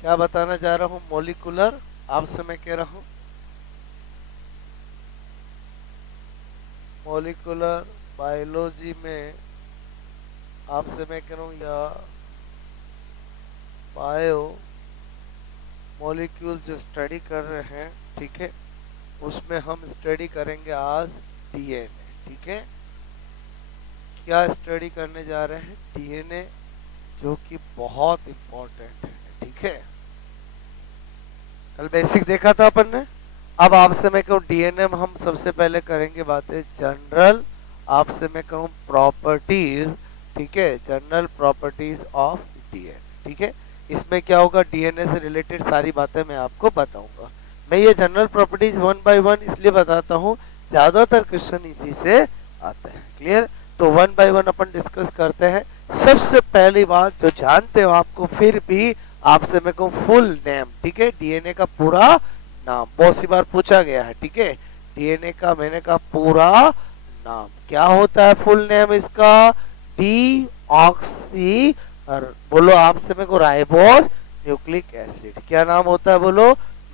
क्या बताना चाह रहा हूँ? मॉलिक्यूलर, आपसे मैं कह रहा हूँ मॉलिक्यूलर बायोलॉजी में आपसे मैं कह रहा हूँ, या बायो मॉलिक्यूल जो स्टडी कर रहे हैं, ठीक है, उसमें हम स्टडी करेंगे आज डीएनए। ठीक है, क्या स्टडी करने जा रहे हैं? डीएनए, जो कि बहुत इंपॉर्टेंट है। ठीक है, कल बेसिक देखा था अपन ने। अब आपसे मैं कहूँ डीएनए में हम सबसे पहले करेंगे बातें जनरल, आपसे मैं कहूँ प्रॉपर्टीज। ठीक है, जनरल प्रॉपर्टीज ऑफ डीएनए। ठीक है, इसमें क्या होगा, डीएनए से रिलेटेड सारी बातें मैं आपको बताऊंगा। मैं ये general properties one by one इसलिए बताता हूँ, ज्यादातर क्वेश्चन इसी से आते हैं। क्लियर? तो one by one upon discuss करते हैं। सबसे पहली बात जो जानते हो आपको, फिर भी आपसे मैं कहूँ फुल नेम। ठीक है, डीएनए का पूरा नाम बहुत सी बार पूछा गया है। ठीक है, डीएनए का मैंने कहा पूरा नाम क्या होता है? फुल नेम इसका डी ऑक्सी, और बोलो आपसे मेरे को राइबोस न्यूक्लिक एसिड। क्या नाम होता है बोलो?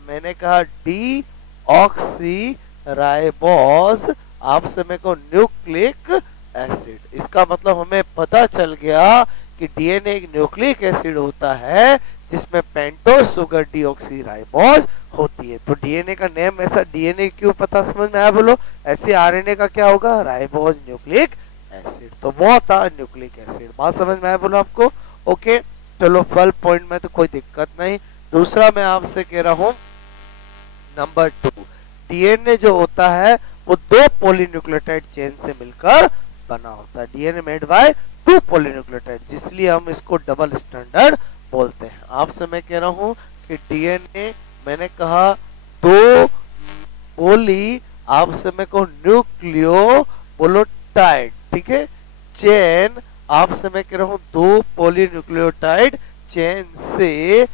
मैंने कहा डी ऑक्सी राइबोस, आपसे मेरे को न्यूक्लिक एसिड। इसका मतलब हमें पता चल गया कि डीएनए एक न्यूक्लिक एसिड होता है जिसमें पेंटोस शुगर डीऑक्सी राइबोस होती है। तो डीएनए का नेम ऐसा, डीएनए क्यों पता समझ में आया बोलो? ऐसे आरएनए का क्या होगा? Ribose nucleic acid. तो वो था न्यूक्लिक एसिड। बात समझ में आया बोलो आपको? ओके, चलो फल पॉइंट में तो कोई दिक्कत नहीं। दूसरा मैं आपसे कह रहा हूं नंबर 2, डीएनए जो होता है वो दो पॉलीन्यूक्लियोटाइड चेन से मिलकर बना होता है। डीएनए मेड बाय 2 पॉलीन्यूक्लियोटाइड, जिसलिए हम इसको डबल स्टैंडर्ड बोलते हैं। आपसे मैं कह रहा हूं कि डीएनए मैंने कहा दो पोली, आपसे मैं कहूँ न्यूक्लियो बोलो टाइड। ठीक है, चेन, आपसे मैं कह रहा हूँ दो पॉलीन्यूक्लियोटाइड चेन से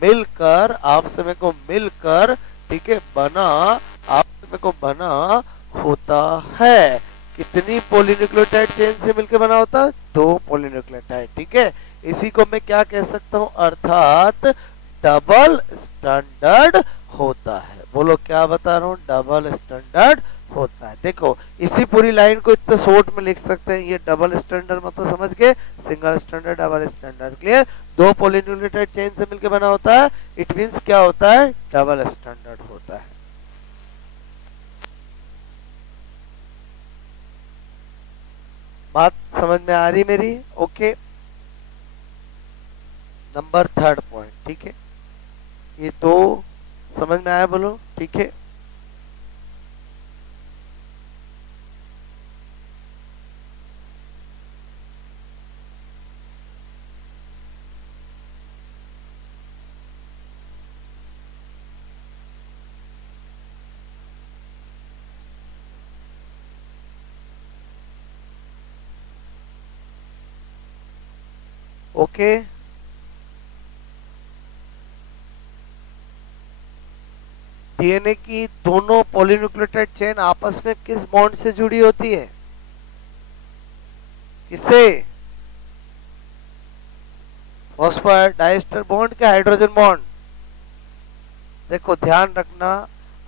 मिलकर, आपसे मैं को मिलकर, ठीक है, बना, आपसे मैं को बना होता है। कितनी पॉलीन्यूक्लियोटाइड चेन से मिलकर बना होता है? 2 पॉलीन्यूक्लियोटाइड। ठीक है, इसी को मैं क्या कह सकता हूँ? अर्थात डबल स्टैंडर्ड होता है। बोलो क्या बता रहा हूँ? डबल स्टैंडर्ड होता है। देखो इसी पूरी लाइन को इतने शॉर्ट में लिख सकते हैं। ये डबल स्टैंडर्ड मतलब समझ गए, single standard, double standard. Clear? दो पॉलीन्यूक्लियोटाइड चेन से मिलकर बना होता है, इट मींस क्या होता है? डबल स्टैंडर्ड होता है। बात समझ में आ रही मेरी? Okay, number 3 point. ठीक है, ये दो समझ में आया बोलो? ठीक है, ओके। डीएनए की दोनों पॉलीन्यूक्लियोटाइड चेन आपस में किस बॉन्ड से जुड़ी होती है? किससे? फॉस्फोराइड डाइस्टर बॉन्ड के हाइड्रोजन बॉन्ड? देखो ध्यान रखना,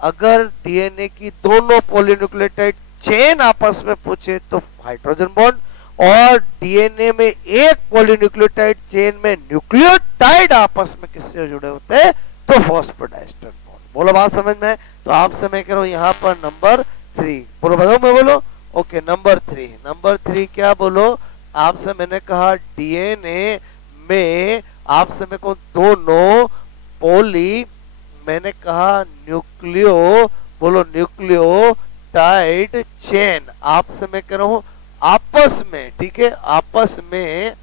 अगर डीएनए की दोनों पॉलीन्यूक्लियोटाइड चेन आपस में पूछे तो हाइड्रोजन बॉन्ड, और डीएनए में एक पॉलीन्यूक्लियोटाइड चेन में न्यूक्लियोटाइड आपस में किससे जुड़े होते हैं? तो फॉस्फोडाइस्टर बॉन्ड। बोलो बात समझ में? तो आपसे मैं कह रहा हूं यहां पर नंबर 3 बोलो, बताओ मैं बोलो? Okay, number 3। नंबर 3 क्या बोलो? आपसे मैंने कहा डीएनए में आपसे मैं कहूं दोनों पोली, मैंने कहा न्यूक्लियो, बोलो न्यूक्लियोटाइड चेन, आपसे मैं कह रहा हूं आपस में। ठीक है, आपस में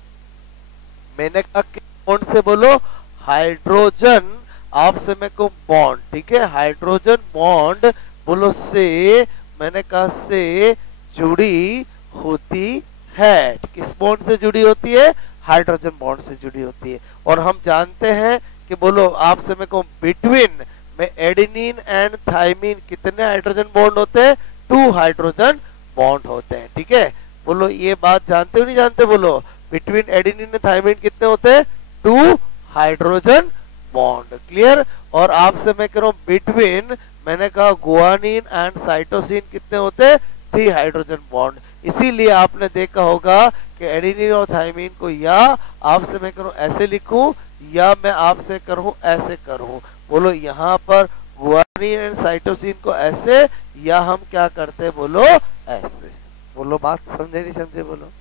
मैंने कहा किस बॉन्ड से? बोलो हाइड्रोजन, आपसे मैं कहूं बॉन्ड। ठीक है, हाइड्रोजन बॉन्ड बोलो से, मैंने कहा से जुड़ी होती है। किस बॉन्ड से जुड़ी होती है? हाइड्रोजन बॉन्ड से जुड़ी होती है। और हम जानते हैं कि बोलो आपसे मैं कहूं बिटवीन में एडेनिन एंड थाइमिन कितने हाइड्रोजन बॉन्ड होते हैं? 2 हाइड्रोजन बॉन्ड होते हैं। ठीक है, बोलो ये बात जानते हो नहीं जानते? बोलो बिटवीन एडेनिन एंड थाइमिन कितने होते हैं? 2 हाइड्रोजन बॉन्ड। क्लियर। और आपसे मैं कह रहा हूं बिटवीन, मैंने कहा गुआनिन एंड साइटोसिन कितने होते, 3 हाइड्रोजन बॉन्ड। इसीलिए आपने देखा होगा कि एडेनिन और थाइमिन को या आपसे मैं करूं ऐसे लिखूं या मैं आपसे करूं ऐसे करूं। बोलो यहाँ पर गुआनिन एंड साइटोसिन को ऐसे, या हम क्या करते हैं, बोलो ऐसे। बोलो बात समझे नहीं समझे, बोलो।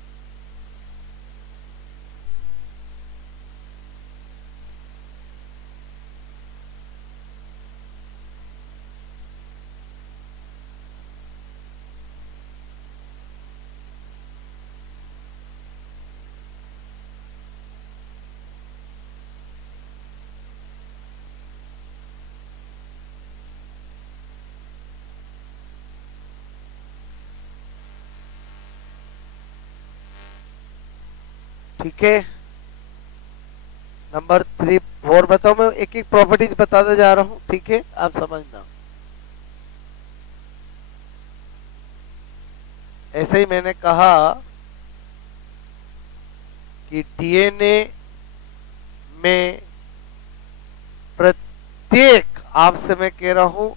ठीक है। नंबर 3 4 बताओ, मैं एक एक प्रॉपर्टीज बताते जा रहा हूं, ठीक है, आप समझना। ऐसे ही मैंने कहा कि डीएनए में प्रत्येक, आपसे मैं कह रहा हूं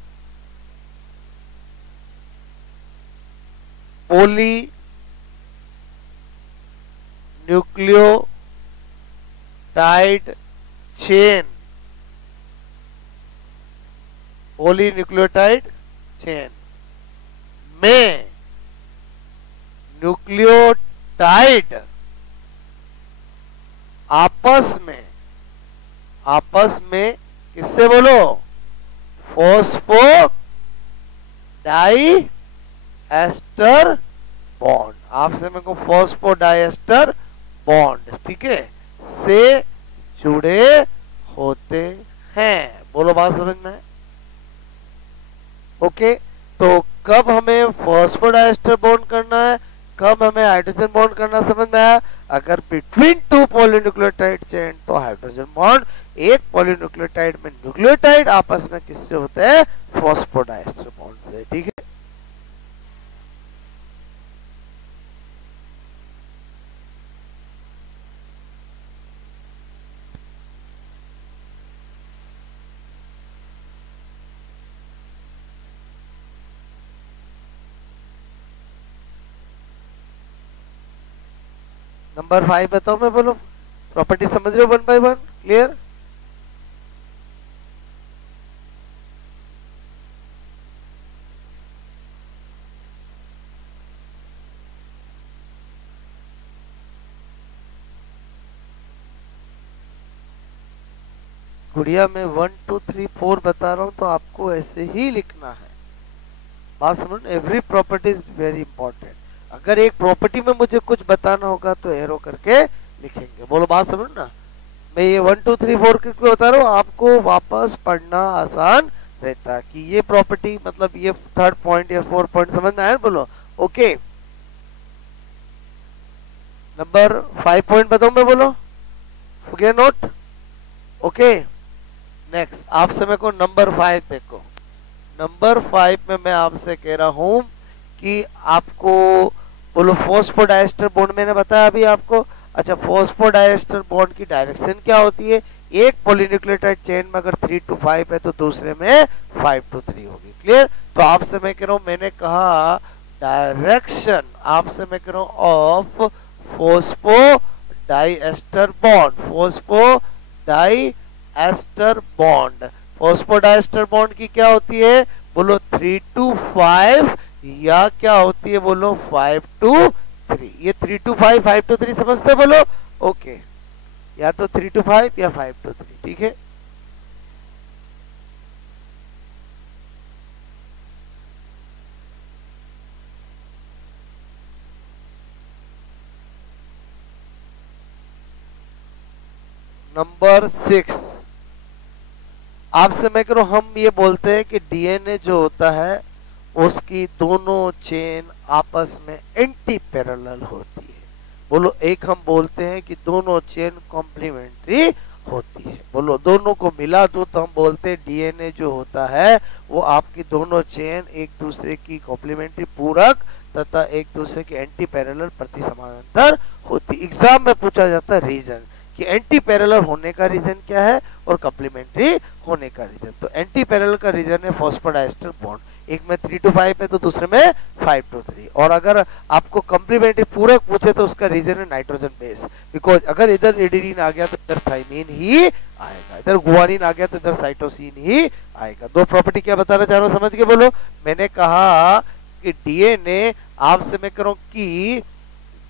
पोली न्यूक्लियोटाइड चेन, पॉलीन्यूक्लियोटाइड चेन में न्यूक्लियोटाइड आपस में किससे, बोलो, फॉस्फो डाई एस्टर बॉन्ड। आपसे मेरे को फॉस्फो डाई एस्टर बॉन्ड, ठीक है, से जुड़े होते हैं। बोलो बात समझ में है? ओके। तो कब हमें फॉस्फोडाइएस्टर बॉन्ड करना है, कब हमें हाइड्रोजन बॉन्ड करना, समझ में आया? अगर बिटवीन 2 पॉलीन्यूक्लियोटाइड चेन तो हाइड्रोजन बॉन्ड, एक पॉलीन्यूक्लियोटाइड में न्यूक्लियोटाइड आपस में किससे होते हैं, फॉस्फोडाइएस्टर बॉन्ड से। ठीक है। नंबर 5 बताओ, मैं बोलो प्रॉपर्टी समझ रहे हो 1 बाय 1? क्लियर। गुड़िया में 1 2 3 4 बता रहा हूं तो आपको ऐसे ही लिखना है। बात समझ। Every property is very important. अगर एक प्रॉपर्टी में मुझे कुछ बताना होगा तो एरो करके लिखेंगे। बोलो बात समझ ना। मैं ये 1 2 3 4 क्यों बता रहा हूँ, आपको वापस पढ़ना आसान रहता है कि ये प्रॉपर्टी मतलब ये 3rd पॉइंट या 4th पॉइंट समझ में आया। बोलो ओके। नंबर 5 पॉइंट बताऊं मैं, बोलो हो गया नोट? ओके। नेक्स्ट आपसे मेरे को नंबर 5 देखो। नंबर 5 में मैं आपसे कह रहा हूं कि आपको बोलो फॉस्फोडाइएस्टर बॉन्ड मैंने बताया अभी आपको। अच्छा, फॉस्फोडाइएस्टर बॉन्ड की डायरेक्शन क्या होती है? एक पॉलीन्यूक्लियोटाइड चेन में अगर 3 to 5 है तो दूसरे में 5 to 3 होगी। क्लियर। तो आपसे मैं कह रहा हूं, मैंने कहा डायरेक्शन, आपसे मैं कह रहा हूं of phosphodiester bond, phosphodiester bond. Phosphodiester bond की क्या होती है? बोलो 3 to 5 या क्या होती है? बोलो 5 to 3। ये 3 to 5 5 to 3 समझते? बोलो ओके। या तो 3 to 5 या 5 to 3। ठीक है। नंबर 6 आपसे मैं करूं, हम ये बोलते हैं कि डीएनए जो होता है उसकी दोनों चेन आपस में एंटी पैरेलल होती है। बोलो एक हम बोलते हैं कि दोनों चेन कॉम्प्लीमेंट्री होती है। बोलो दोनों को मिला दो तो हम बोलते हैं डीएनए जो होता है वो आपकी दोनों चेन एक दूसरे की कॉम्प्लीमेंट्री पूरक तथा एक दूसरे के एंटी पैरेलल प्रति समानांतर होती। एग्जाम में पूछा जाता है रीजन कि एंटी पैरेलल होने का रीजन क्या है और कॉम्प्लीमेंट्री होने का रीजन। तो एंटी पैरेलल का रीजन है फॉस्फोडाइस्टर बॉन्ड, एक में 3 to 5 है तो दूसरे में 5 to 3। और अगर आपको कॉम्प्लीमेंट्री पूरक पूछे तो उसका रीजन है नाइट्रोजन बेस, बिकॉज अगर इधर एडेनिन आ गया तो इधर थाइमिन ही आएगा, इधर गुआनिन आ गया तो इधर साइटोसिन ही आएगा। दो प्रॉपर्टी क्या बताना चाह रहा हूं समझ के बोलो। मैंने कहा कि डीएनए आपसे मैं करूं कि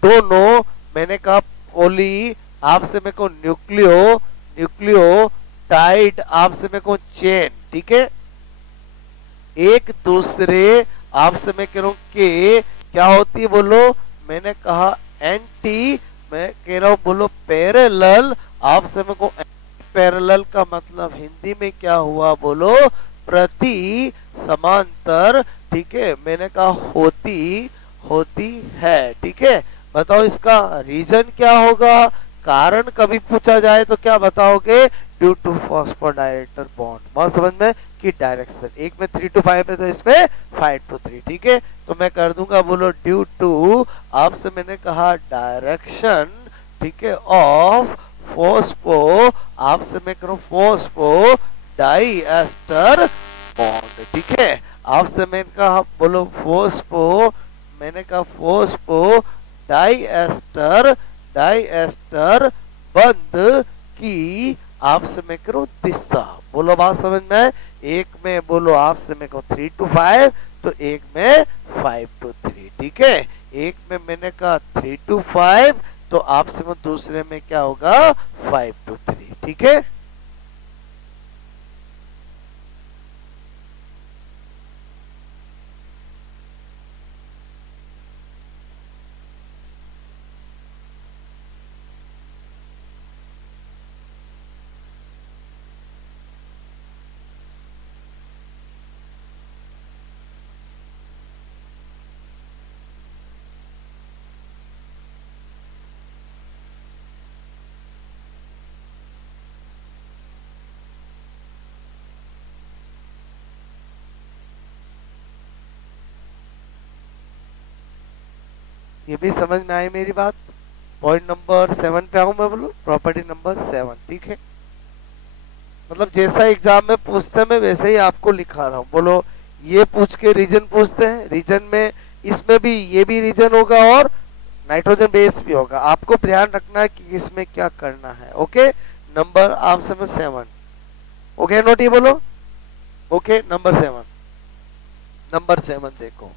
दोनों, मैंने कहा पोली आपसे मैं कहूं न्यूक्लियोटाइड आपसे मैं कहूं चेन, ठीक है, एक दूसरे आपसे मैं कह रहा हूं कि क्या होती है बोलो। मैंने कहा एंटी, मैं कह रहा हूं बोलो पैरेलल, आपसे मैं कहूं पैरेलल का मतलब हिंदी में क्या हुआ बोलो, प्रति समांतर, ठीक है, मैंने कहा होती है, ठीक है। बताओ इसका रीजन क्या होगा, कारण कभी पूछा जाए तो क्या बताओगे, ड्यू टू फॉस्फोडाइलेटर बॉन्ड। बात समझ में कि डायरेक्शन, एक में 3 to 5 है तो इसमें 5 to 3, ठीक है। तो मैं कर दूंगा बोलो ड्यू टू, आपसे मैंने कहा डायरेक्शन, ठीक है, ऑफ फॉस्फो, आपसे मैं करूं फॉस्फो डाइएस्टर बॉन्ड, ठीक है। आपसे मैंने कहा बोलो फॉस्फो, मैंने कहा फॉस्फो डाइएस्टर बंद की आपसे मैं करूं दिशा। बोलो बात समझ में, एक में बोलो आपसे मैं कहूं 3 to 5 तो एक में 5 to 3, ठीक है। एक में मैंने कहा 3 to 5 तो आपसे मैं दूसरे में क्या होगा 5 to 3, ठीक है। ये भी समझ में आई मेरी बात। पॉइंट नंबर 7 पे आऊं मैं, बोलो प्रॉपर्टी नंबर 7, ठीक है। मतलब जैसा एग्जाम में पूछते हैं मैं वैसे ही आपको लिखा रहा हूं। बोलो ये पूछ के रीजन पूछते हैं, रीजन में इसमें भी ये भी रीजन होगा और नाइट्रोजन बेस भी होगा, आपको ध्यान रखना है कि इसमें क्या करना है। ओके, नंबर आपसे मैं 7, ओके नोट, ये बोलो ओके। नंबर 7 देखो,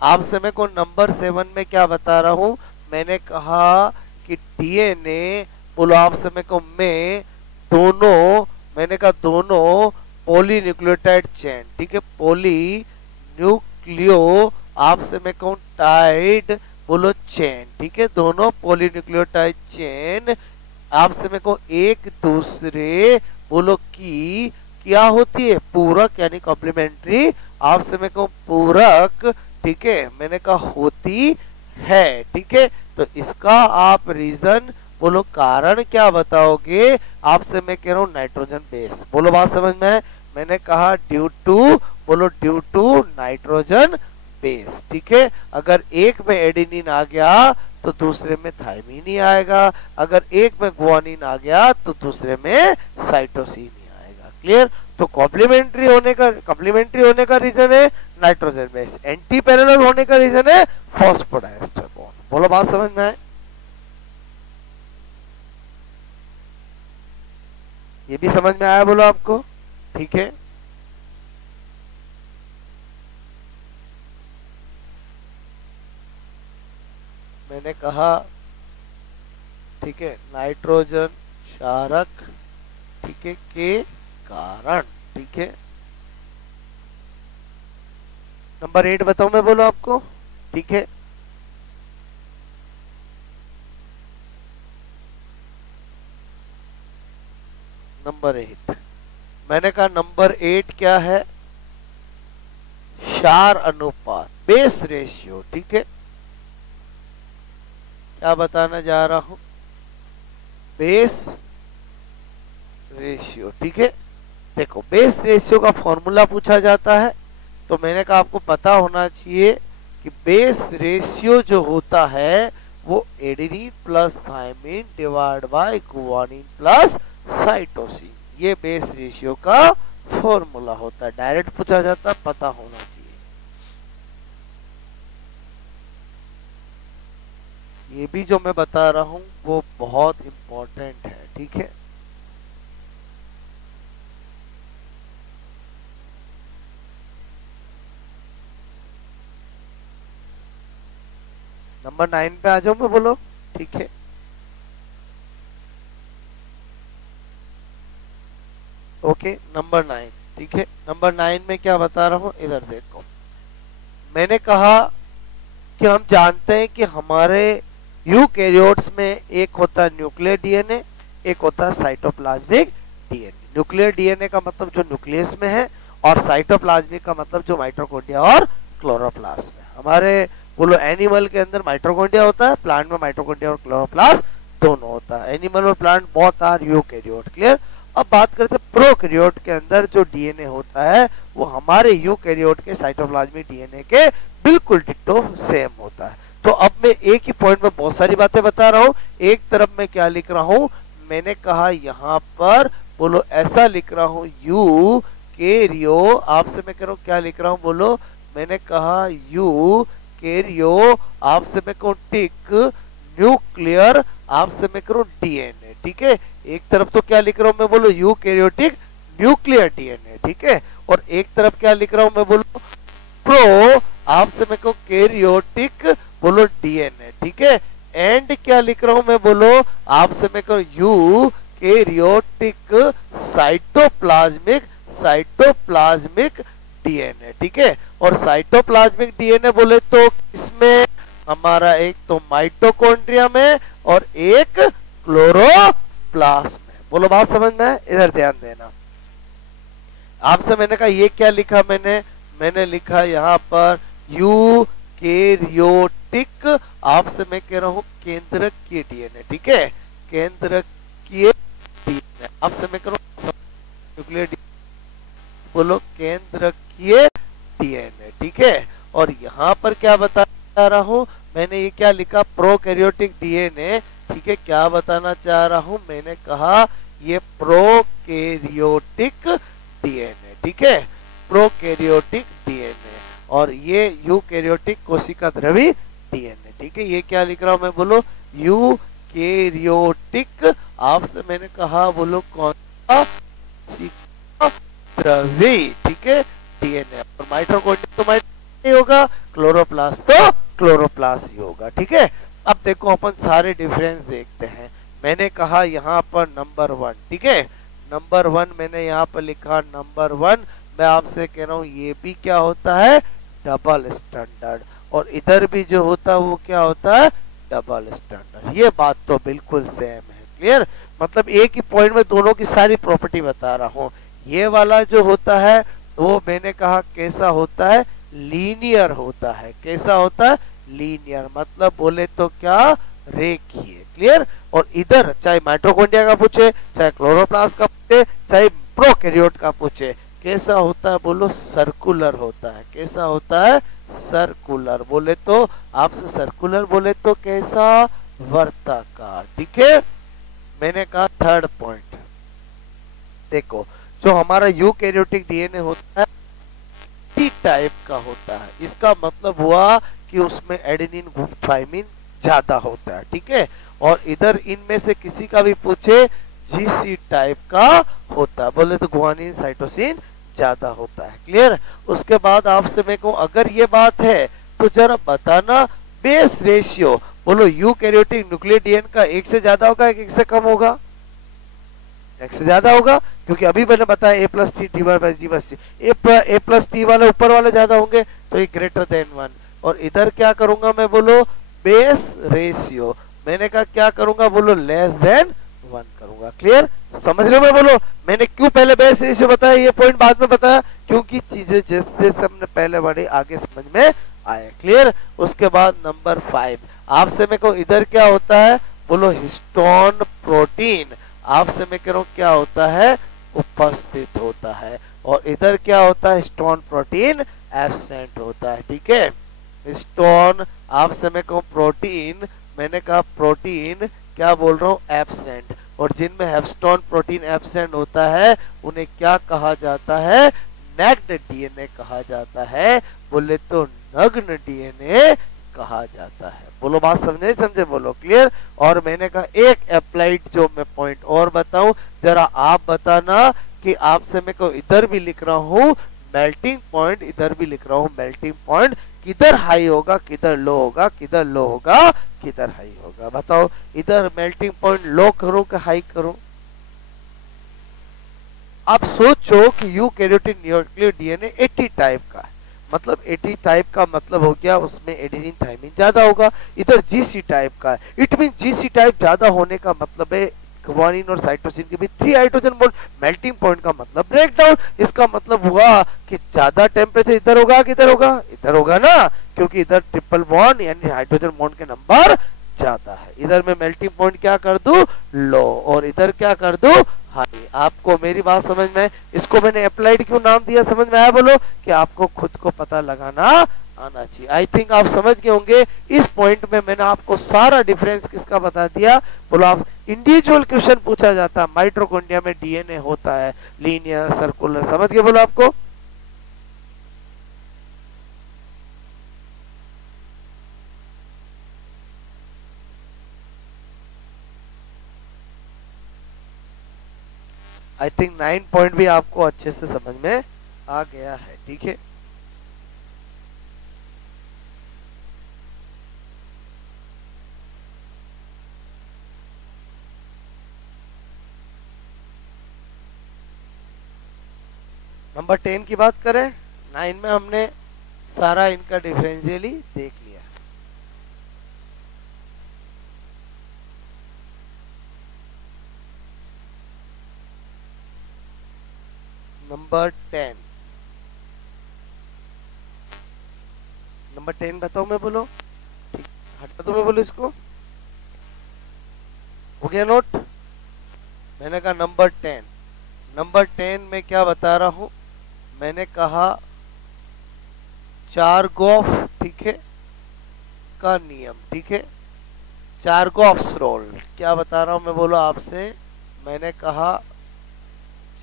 आपसे मैं को नंबर 7 में क्या बता रहा हूं, मैंने कहा कि डीएनए, बोलो आपसे मैं को में दोनों, मैंने कहा दोनों पॉलीन्यूक्लियोटाइड चेन, ठीक है, पॉलीन्यूक्लियो आपसे मैं कहूं टाइड, बोलो चेन, ठीक है, दोनों पॉलीन्यूक्लियोटाइड चेन आपसे मैं कहूं एक दूसरे बोलो की क्या होती है, पूरक यानी कॉम्प्लीमेंट्री, आपसे मैं कहूं पूरक, ठीक है, मैंने कहा होती है, ठीक है। तो इसका आप रीजन बोलो, कारण क्या बताओगे, आपसे मैं कह रहा हूं नाइट्रोजन बेस। बोलो बात समझ में, मैंने कहा ड्यू टू, बोलो ड्यू टू नाइट्रोजन बेस, ठीक है। अगर एक में एडेनिन आ गया तो दूसरे में थाइमिन ही आएगा, अगर एक में गुआनिन आ गया तो दूसरे में साइटोसिन ही आएगा। क्लियर। तो कॉम्प्लीमेंट्री होने का रीजन है नाइट्रोजन बेस, एंटी पैरेलल होने का रीजन है फॉस्फोडाइएस्टर बॉन्ड। बोलो बात समझ में आए, ये भी समझ में आया बोलो आपको, ठीक है। मैंने कहा ठीक है नाइट्रोजन क्षारक, ठीक है, के कारण, ठीक है। नंबर 8 बताऊं मैं, बोलो आपको, ठीक है। नंबर 8 मैंने कहा नंबर 8 क्या है, क्षार अनुपात, बेस रेशियो, ठीक है। क्या बताना जा रहा हूं, बेस रेशियो, ठीक है। देखो बेस रेशियो का फॉर्मूला पूछा जाता है तो मैंने कहा आपको पता होना चाहिए कि बेस रेशियो जो होता है वो adenine plus thymine divide by guanine plus cytosine, ये बेस रेशियो का फॉर्मूला होता है। डायरेक्ट पूछा जाता, पता होना चाहिए। ये भी जो मैं बता रहा हूं वो बहुत इंपॉर्टेंट है, ठीक है। नंबर 9 पे आ जाओ, मैं बोलो, ठीक है। ओके, नंबर 9, ठीक है। नंबर 9 में क्या बता रहा हूं, इधर देखो। मैंने कहा कि हम जानते हैं कि हमारे यूकैरियोट्स में एक होता है न्यूक्लियर डीएनए, एक होता है साइटोप्लाज्मिक डीएनए। न्यूक्लियर डीएनए का मतलब जो न्यूक्लियस में है, और साइटोप्लाज्मिक का मतलब जो माइटोकॉन्ड्रिया और क्लोरोप्लास्ट में। हमारे बोलो एनिमल के अंदर माइटोकॉन्ड्रिया होता है, प्लांट में माइटोकॉन्ड्रिया और क्लोरोप्लास्ट दोनों होता है। एनिमल और plant both are eukaryote, clear. अब बात करते हैं प्रोकैरियोट के अंदर जो डीएनए होता है वो हमारे यूकैरियोट के साइटोप्लाज्मिक डीएनए के बिल्कुल डिट्टो सेम होता है। तो अब मैं एक ही पॉइंट में बहुत सारी बातें बता रहा हूँ। एक तरफ मैं क्या लिख रहा हूँ, मैंने कहा यहाँ पर बोलो ऐसा लिख रहा हूँ यू कैरियो, आपसे मैं कह रहा हूँ क्या लिख रहा हूँ, बोलो। मैंने कहा यू कैरियो, आपसे मैं कहूँ टिक न्यूक्लियर, आपसे मैं करूँ डीएनए, ठीक है। एक तरफ तो क्या लिख रहा हूँ मैं, बोलो यूकैरियोटिक न्यूक्लियर डीएनए, ठीक है। और एक तरफ क्या लिख रहा हूँ मैं, बोलो प्रो, आपसे मैं कहूँ कैरियोटिक, बोलो डीएनए, ठीक है। एंड क्या लिख रहा हूं मैं, बोलो आपसे मैं कहूँ यू कैरियोटिक साइटोप्लाज्मिक डीएनए, ठीक है। और साइटोप्लाज्मिक डीएनए बोले तो इसमें हमारा एक तो माइटोकॉन्ड्रिया में और एक क्लोरोप्लास्ट में। बोलो बात समझ में है, इधर ध्यान देना। आपसे मैंने कहा ये क्या लिखा, मैंने लिखा यहाँ पर यू कैरियोटिक, आपसे मैं कह रहा हूँ केंद्रकीय डीएनए, ठीक है। केंद्रकीय डीएनए, आपसे मैं कह रहा हूँ न्यूक्लियर डीएनए, बोलो केंद्रकीय डीएनए, ठीक है। और यहाँ पर क्या बता रहा हूँ, मैंने ये क्या लिखा, प्रोकैरियोटिक डीएनए, ठीक है। क्या बताना चाह रहा हूँ, मैंने कहा ये प्रोकैरियोटिक डीएनए, ठीक है, प्रोकैरियोटिक डीएनए। और ये यूकैरियोटिक कोशिका द्रवी डीएनए, ठीक है। ये क्या लिख रहा हूं मैं, बोलो यूकैरियोटिक, आपसे मैंने कहा बोलो कौन सा कोशिका द्रवी, ठीक है, डीएनए। और माइटोकॉन्ड्रिया तो माइटोकॉन्ड्रिया ही होगा, क्लोरोप्लास्ट तो क्लोरोप्लास्ट ही होगा, ठीक है। अब देखो अपन सारे डिफरेंस देखते हैं। मैंने कहा यहाँ पर नंबर 1, ठीक है, नंबर 1 मैंने यहाँ पर लिखा, नंबर 1 मैं आपसे कह रहा हूँ ये भी क्या होता है, डबल स्टैंडर्ड। और इधर भी जो होता है वो क्या होता है, डबल स्टैंडर्ड। ये बात तो बिल्कुल सेम है, क्लियर। मतलब एक ही पॉइंट में दोनों की सारी प्रॉपर्टी बता रहा हूँ। ये वाला जो होता है वो मैंने कहा कैसा होता है, लीनियर होता है। कैसा होता है, लीनियर, मतलब बोले तो क्या, रेखीय, क्लियर। और इधर चाहे माइटोकॉन्ड्रिया का पूछे, चाहे क्लोरोप्लास्ट का पूछे, चाहे प्रोकैरियोट का पूछे, कैसा होता है, बोलो सर्कुलर होता है। कैसा होता है, सर्कुलर। बोले तो आपसे सर्कुलर बोले तो कैसा, वर्ताकार, ठीक है। मैंने कहा थर्ड पॉइंट देखो, जो हमारा यूकैरियोटिक डीएनए होता है टी टाइप का होता है। इसका मतलब हुआ कि उसमें एडेनिन ग्रुप थायमिन ज्यादा होता है, ठीक है। और इधर इनमें से किसी का भी पूछे जीसी टाइप का होता है, बोले तो गुआनिन साइटोसिन ज्यादा होता है, क्लियर। उसके बाद आपसे मैं कहूं अगर ये बात है तो जरा बताना बेस रेशियो, बोलो यूकैरियोटिक न्यूक्लियर डीएनए का 1 से ज्यादा होगा, 1 से कम होगा, 1 से ज्यादा होगा, क्योंकि अभी मैंने बताया A+T T/G+T, A+T वाले ऊपर वाले ज्यादा होंगे तो ये ग्रेटर देन 1। और इधर क्या करूंगा मैं, बोलो बेस रेशियो, मैंने कहा क्या करूंगा, बोलो लेस देन 1 करूंगा, क्लियर। समझ लो मैं, बोलो मैंने क्यों पहले बेस रेशियो बताया, ये पॉइंट बाद में बताया, क्योंकि चीजें जैसे जैसे हमने पहले बढ़ी आगे समझ में आए, क्लियर। उसके बाद नंबर 5 आपसे मैं कहूँ इधर क्या होता है, बोलो हिस्टोन प्रोटीन, आपसे मैं कह रहा हूँ क्या होता है, उपस्थित होता है। और इधर क्या होता है, हिस्टोन प्रोटीन एब्सेंट होता है, ठीक है। हिस्टोन आपसे मैं कहूँ प्रोटीन मैंने कहा प्रोटीन क्या बोल रहा हूँ एब्सेंट, और जिनमें हेप्स्टोन प्रोटीन एब्सेंट होता है उन्हें क्या कहा जाता है, नेग्ड डीएनए कहा जाता है, बोले तो नग्न डीएनए कहा जाता है। बोलो बात समझे समझे, बोलो क्लियर। और मैंने कहा एक अप्लाइड जो मैं पॉइंट और बताऊं, जरा आप बताना कि आपसे मैं को इधर भी लिख रहा हूं मेल्टिंग पॉइंट, इधर भी लिख रहा हूं मेल्टिंग पॉइंट, किधर हाई होगा किधर लो होगा, किधर लो होगा किधर हाई होगा, बताओ इधर मेल्टिंग पॉइंट लो करो कि हाई करो। आप सोचो कि यूकैरियोटिक न्यूक्लियर डीएनए 80 टाइप का है, मतलब 80 टाइप का मतलब हो गया उसमें एडेनिन थाइमिन ज्यादा होगा, इधर जीसी टाइप का है, इट मीन जीसी टाइप ज्यादा होने का मतलब है ग्वानिन और साइटोसिन के बीच 3 हाइड्रोजन बॉन्ड, मेल्टिंग पॉइंट का मतलब ब्रेकडाउन, इसका मतलब हुआ कि ज्यादा टेम्परेचर इधर होगा किधर होगा, इधर होगा ना, क्योंकि इधर ट्रिपल बॉन्ड यानी हाइड्रोजन बॉन्ड के नंबर ज्यादा है। इधर मैं मेल्टिंग पॉइंट क्या कर दूं लो, और इधर क्या कर दूं हाई। आपको मेरी बात समझ में, इसको मैंने अप्लाइड क्यों नाम दिया समझ में आया, बोलो कि आपको खुद को पता लगाना आना चाहिए। आई थिंक आप समझ गए होंगे इस पॉइंट में मैंने आपको सारा डिफरेंस किसका बता दिया। बोलो आप इंडिविजुअल क्वेश्चन पूछा जाता, माइटोकॉन्ड्रिया में डीएनए होता है लीनियर सर्कुलर, समझ गए बोलो आपको। आई थिंक 9 पॉइंट भी आपको अच्छे से समझ में आ गया है, ठीक है। नंबर 10 की बात करें, 9 में हमने सारा इनका डिफरेंशियली देख लिया। नंबर 10, नंबर 10 बताओ मैं बोलो, ठीक हटा दो मैं बोलो इसको, हो गया नोट। मैंने कहा नंबर 10, नंबर 10 में क्या बता रहा हूं, मैंने कहा चारगॉफ, ठीक है, का नियम, ठीक है, चारगॉफ्स रोल क्या बता रहा हूं मैं बोलो आपसे, मैंने कहा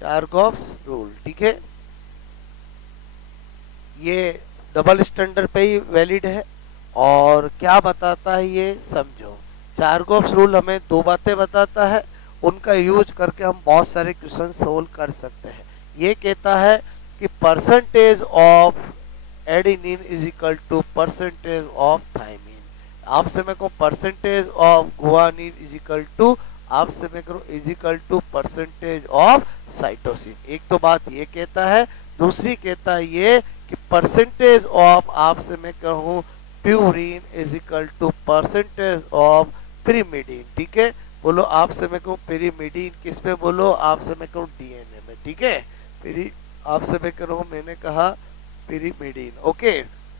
चारगॉफ्स रूल, ठीक है, ये डबल स्टैंडर्ड पे ही वैलिड है। और क्या बताता है ये समझो, चारगॉफ्स रूल हमें दो बातें बताता है, उनका यूज करके हम बहुत सारे क्वेश्चन सोल्व कर सकते हैं। ये कहता है कि percentage of adenine is equal to percentage of thymine, आपसे मैं कहूँ percentage of guanine is equal to, आपसे मैं करूँ is equal to percentage of cytosine. एक तो बात ये कहता है, दूसरी कहता है ये कि परसेंटेज ऑफ, आपसे मैं कहूँ purine is equal to percentage of pyrimidine, ठीक है। बोलो आपसे मैं कहूँ पिरिमिडीन किस में, बोलो आपसे मैं कहूँ डीएनए में, ठीक है, आपसे मैं कहूँ मैंने कहा पिरिमिडीन, ओके।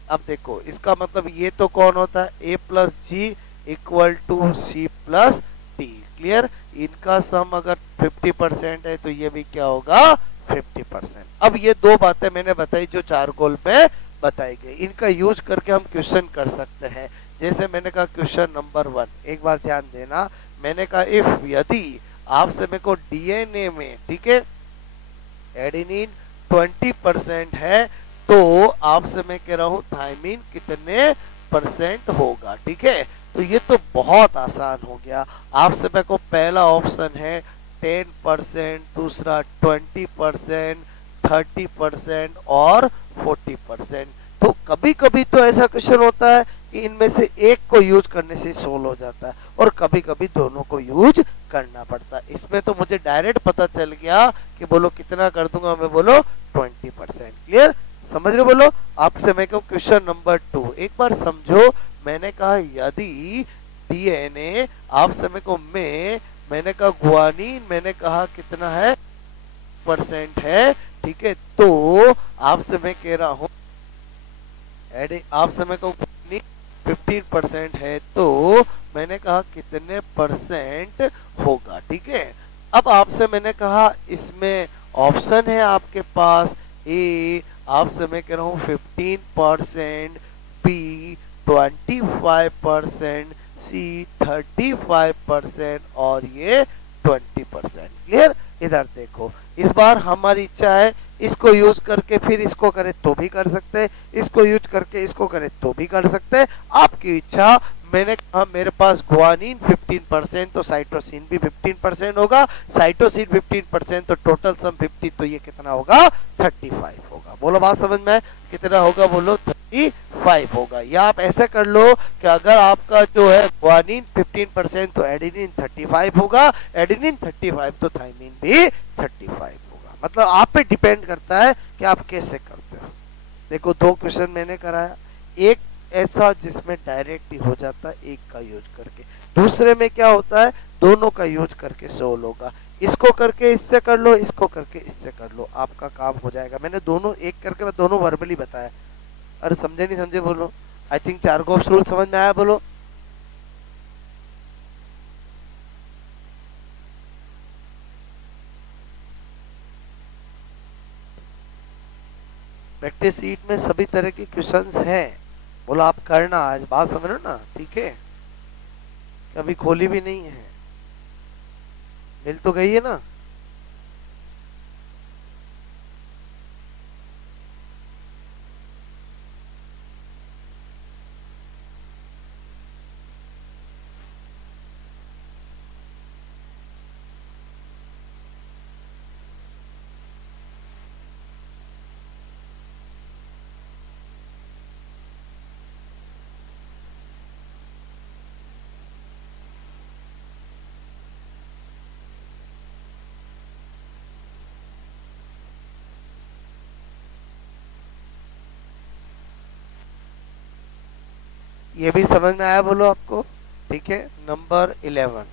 अब देखो इसका मतलब ये तो कौन होता है, A plus G equal to C plus T, clear. इनका सम अगर 50% है तो ये भी क्या होगा 50%। अब ये दो बातें मैंने बताई जो चारकोल में बताई गई, इनका यूज करके हम क्वेश्चन कर सकते हैं। जैसे मैंने कहा क्वेश्चन नंबर 1, एक बार ध्यान देना, मैंने कहा इफ यदि आपसे मेरे को डीएनए में, ठीक है, एडेनिन 20% है तो आपसे मैं कह रहा हूं थाइमिन कितने परसेंट होगा, ठीक है। तो ये तो बहुत आसान हो गया, आपसे मेरे को पहला ऑप्शन है 10%, दूसरा 20%, 30% और 40%। तो कभी कभी तो ऐसा क्वेश्चन होता है कि इनमें से एक को यूज करने से सोल्व हो जाता है, और कभी कभी दोनों को यूज करना पड़ता है। इसमें तो मुझे डायरेक्ट पता चल गया कि बोलो कितना कर दूंगा मैं, बोलो 20%, क्लियर, समझ रहे बोलो। आपसे मैं कहूँ क्वेश्चन नंबर 2, एक बार समझो, मैंने कहा यदि डीएनए आपसे मैं को मैंने कहा गुआनिन मैंने कहा कितना है परसेंट है, ठीक है, तो आपसे मैं कह रहा हूं आपसे मैं कहूँ 15% है तो मैंने कहा कितने परसेंट होगा, ठीक है। अब आपसे मैंने कहा इसमें ऑप्शन है आपके पास, ए आपसे मैं कह रहा हूँ 15%, बी 25%, सी 35% और ये 20%। क्लियर। इधर देखो, इस बार हमारी इच्छा है इसको यूज करके फिर इसको करे तो भी कर सकते हैं, इसको यूज करके इसको करे तो भी कर सकते हैं, आपकी इच्छा। मैंने कहा मेरे पास गुआनिन 15% तो साइटोसिन भी 15% होगा, साइटोसिन 15% तो टोटल सम 50, तो ये कितना होगा 35 होगा। बोलो बात समझ में, कितना होगा बोलो 35 होगा। या आप ऐसे कर लो कि अगर आपका जो है गुआनिन 15% तो एडेनिन 35 होगा, एडेनिन 35 तो थाइमिन भी 35 होगा। मतलब आप पे डिपेंड करता है कि आप कैसे करते हो। देखो 2 क्वेश्चन मैंने कराया, एक ऐसा जिसमें डायरेक्ट ही हो जाता है एक का यूज करके, दूसरे में क्या होता है दोनों का यूज करके सोल्व होगा। इसको करके इससे कर लो, इसको करके इससे कर लो, आपका काम हो जाएगा। मैंने दोनों एक करके मैं दोनों वर्बली बताया। अरे समझे नहीं समझे बोलो। आई थिंक चारगोफ्स रूल समझ में आया बोलो। प्रैक्टिस शीट में सभी तरह के क्वेश्चंस हैं, बोलो आप करना, आज बात समझ लो ना, ठीक है। कभी खोली भी नहीं है, मिल तो गई है ना। ये भी समझ में आया बोलो आपको, ठीक है। नंबर 11,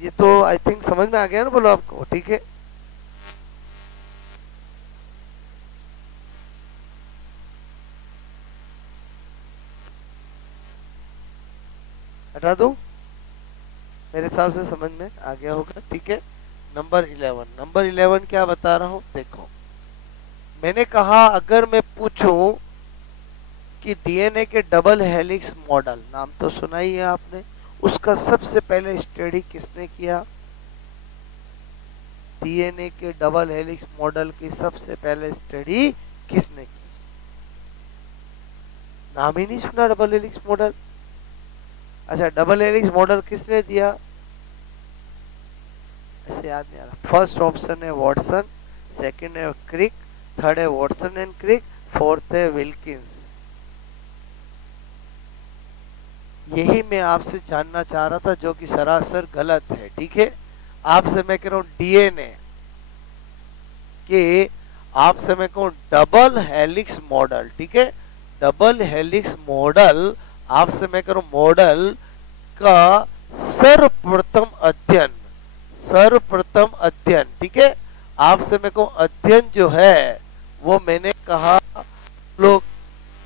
ये तो आई थिंक समझ में आ गया ना बोलो आपको, ठीक है। हटा दूं, मेरे हिसाब से समझ में आ गया होगा, ठीक है। नंबर 11, नंबर 11 क्या बता रहा हूं देखो। मैंने कहा अगर मैं पूछूं कि डीएनए के डबल हेलिक्स मॉडल, नाम तो सुना ही है आपने, उसका सबसे पहले स्टडी किसने किया। डीएनए के डबल हेलिक्स मॉडल की सबसे पहले स्टडी किसने की। नाम ही नहीं सुना डबल हेलिक्स मॉडल। अच्छा, डबल हेलिक्स मॉडल किसने दिया, ऐसे याद नहीं आ रहा। फर्स्ट ऑप्शन है वॉटसन, सेकंड है क्रिक, थर्ड है वॉटसन एंड क्रिक, फोर्थ है विल्किंस। यही मैं आपसे जानना चाह रहा था, जो कि सरासर गलत है, ठीक है। आपसे मैं कह रहा हूं डीएनए के, आपसे मैं कहूं डबल हेलिक्स मॉडल, ठीक है। डबल हेलिक्स मॉडल आपसे मैं कह रहा हूं मॉडल का सर्वप्रथम अध्ययन, सर्वप्रथम अध्ययन, ठीक है। आपसे मैं कहूं अध्ययन जो है वो मैंने कहा लोग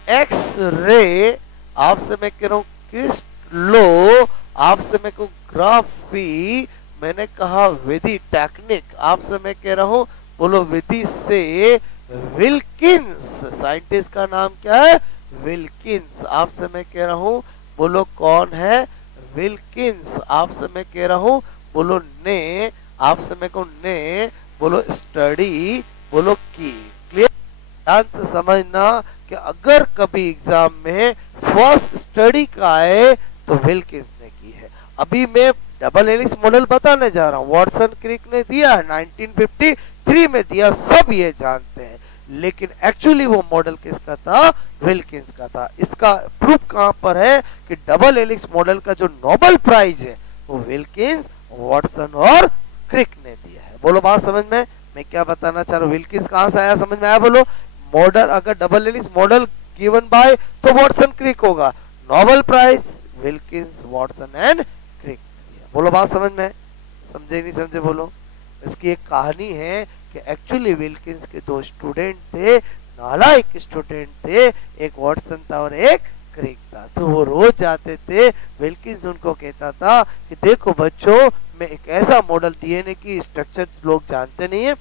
एक्स रे, आपसे मैं कह रहा हूं क्रिस्टलो, आपसे मैं कहूं ग्राफी, मैंने कहा विधि टेक्निक, आपसे मैं कह रहा हूं बोलो विधि से विल्किंस, साइंटिस्ट का नाम क्या है विल्किंस। आपसे मैं कह रहा हूं बोलो कौन है विल्किंस। आपसे मैं कह रहा हूं बोलो ने, आपसे मैं कहूं ने बोलो स्टडी बोलो की। क्लियर, ध्यान से समझना कि अगर कभी एग्जाम में फर्स्ट स्टडी का आए तो विल्किंस ने की है। अभी मैं डबल हेलिक्स मॉडल बताने जा रहा हूं, वॉटसन क्रिक ने दिया 1953 में दिया, सब ये जानते हैं, लेकिन एक्चुअली वो मॉडल किसका था विल्किंस का था। इसका प्रूफ कहां पर है कि डबल हेलिक्स मॉडल का जो नोबेल प्राइज है वो विल्किंस, वॉटसन और क्रिक ने दिया है। बोलो बात समझ में, मैं क्या बताना चाह रहा हूं, विल्किंस कहां से आया समझ में आया बोलो। मॉडल अगर double helix model given by तो वॉटसन क्रिक होगा, Nobel prize Wilkins, Watson and Crick. बोलो बात समझ में, समझे नहीं समझे बोलो। इसकी एक कहानी है कि एक्चुअली विल्किंस के 2 स्टूडेंट थे, नालायक स्टूडेंट थे, एक वॉटसन था और एक क्रिक था। तो वो रोज जाते थे, विल्किंस उनको कहता था कि देखो बच्चों, मैं एक ऐसा मॉडल, डीएनए की स्ट्रक्चर लोग जानते नहीं है,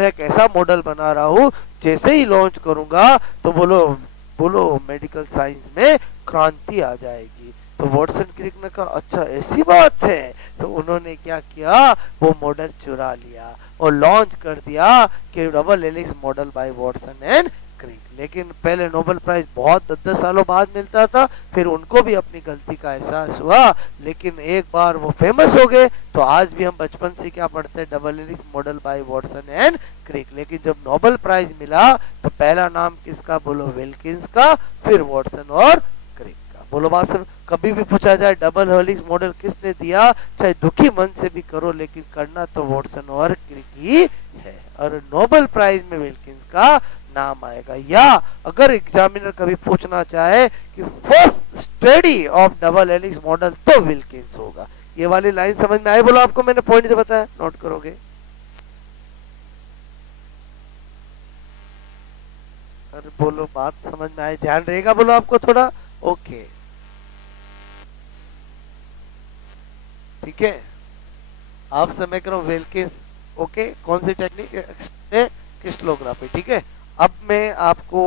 मैं एक ऐसा मॉडल बना रहा हूँ, जैसे ही लॉन्च करूंगा तो बोलो बोलो मेडिकल साइंस में क्रांति आ जाएगी। तो वॉटसन क्रिक ने कहा अच्छा ऐसी बात है, तो उन्होंने क्या किया, वो मॉडल चुरा लिया और लॉन्च कर दिया कि double helix model by Watson and Crick. लेकिन पहले नोबेल प्राइज बहुत 10-10 सालों बाद मिलता था, फिर उनको भी अपनी गलती का एहसास हुआ, लेकिन एक बार वो फेमस हो गए तो आज भी हम बचपन से क्या पढ़ते हैं, double helix model by Watson and Crick. लेकिन जब नोबेल प्राइज मिला तो पहला नाम किसका, बोलो विल्किंस का, फिर वॉटसन और क्रिक का। बोलो बात सब। कभी भी पूछा जाए डबल हेलिक्स मॉडल किसने दिया, चाहे दुखी मन से भी करो, लेकिन करना तो वॉटसन और क्रिक ही है, और नोबेल प्राइज में विल्किंस का नाम आएगा। या अगर एग्जामिनर कभी पूछना चाहे कि first study of double helix model, तो विल्किंस होगा। ये वाली लाइन समझ में आई? बोलो आपको मैंने पॉइंट जो बताया नोट करोगे? अरे बोलो बात समझ में आई, ध्यान रहेगा बोलो आपको थोड़ा। ओके ठीक है, आपसे मैं कह रहा हूँ विल्किंस। ओके, कौन सी टेक्निक? क्रिस्टलोग्राफी। ठीक है, अब मैं आपको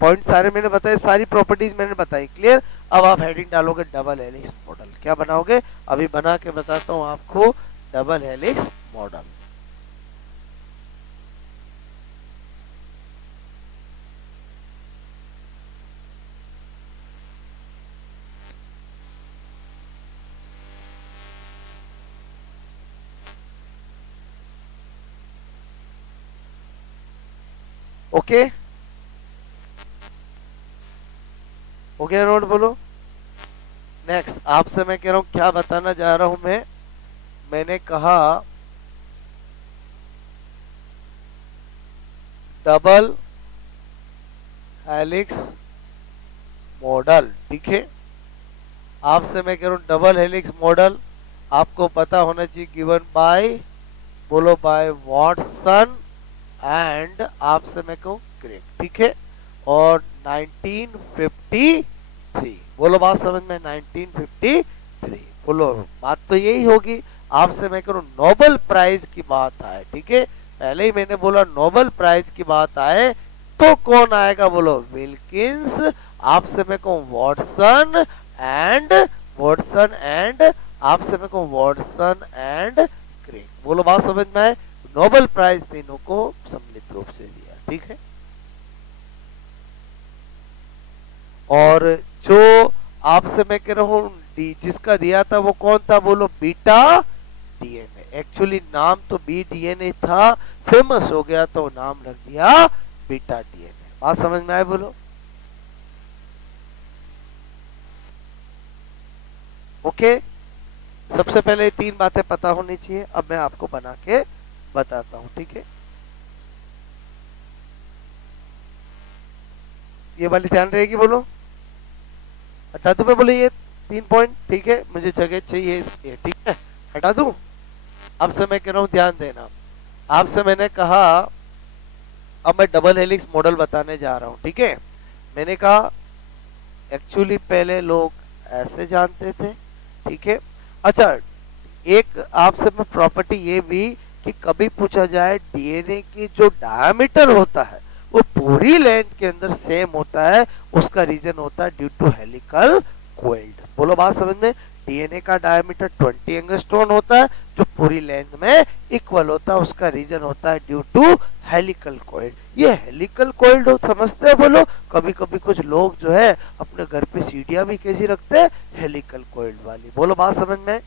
पॉइंट सारे मैंने बताए, सारी प्रॉपर्टीज मैंने बताई, क्लियर। अब आप हेडिंग डालोगे डबल हेलिक्स मॉडल। क्या बनाओगे? अभी बना के बताता हूं आपको डबल हेलिक्स मॉडल। ओके हो गया नोट? बोलो नेक्स्ट। आपसे मैं कह रहा हूं क्या बताना जा रहा हूं मैं, मैंने कहा डबल हेलिक्स मॉडल। ठीक है, आपसे मैं कह रहा हूं डबल हेलिक्स मॉडल आपको पता होना चाहिए, गिवन बाय, बोलो बाय वॉटसन एंड आपसे मैं कहूं क्रिक। ठीक है, और 1953, बोलो बात समझ में, 1953। बोलो बात तो यही होगी। आपसे मैं करूं नोबेल प्राइज की बात आए, ठीक है, पहले ही मैंने बोला नोबेल प्राइज की बात आए तो कौन आएगा, बोलो विल्किंस। आपसे मैं कहूं वॉटसन एंड आपसे मैं कहूं वॉटसन एंड क्रिक। बोलो बात समझ में आए, नोबेल प्राइज तीनों को सम्मिलित रूप से दिया। ठीक है, और जो आपसे मैं कह रहा हूं जिसका दिया था वो कौन था, बोलो बीटा डीएनए। एक्चुअली नाम तो बी डीएनए था, फेमस हो गया तो नाम रख दिया बीटा डीएनए। बात समझ में आए? बोलो ओके। सबसे पहले तीन बातें पता होनी चाहिए, अब मैं आपको बना के बताता हूं। ठीक है, ये वाली ध्यान रहेगी। बोलो हटा दूं मैं? बोले ये 3 पॉइंट। ठीक है, मुझे जगह चाहिए इसलिए। ठीक है, हटा दूं? आपसे मैं कह रहा हूं ध्यान देना। आपसे मैंने कहा अब मैं डबल हेलिक्स मॉडल बताने जा रहा हूं। ठीक है, मैंने कहा एक्चुअली पहले लोग ऐसे जानते थे। ठीक है, अच्छा एक आपसे मैं प्रॉपर्टी ये भी कि कभी पूछा जाए डीएनए की जो डायमीटर होता है वो पूरी लेंथ के अंदर सेम होता है, उसका रीजन होता है ड्यू टू हेलिकल कॉइल्ड। बोलो बात समझ में, डीएनए का डायमीटर 20 एंगस्ट्रॉन होता है जो पूरी लेंथ में इक्वल होता है, उसका रीजन होता है ड्यू टू हेलिकल कॉइल्ड। ये हेलिकल कॉइल्ड समझते हैं? बोलो कभी कभी कुछ लोग जो है अपने घर पे सीढ़ियां भी कैसी रखते हैं, हेलिकल कॉइल्ड वाली। बोलो बात समझ में,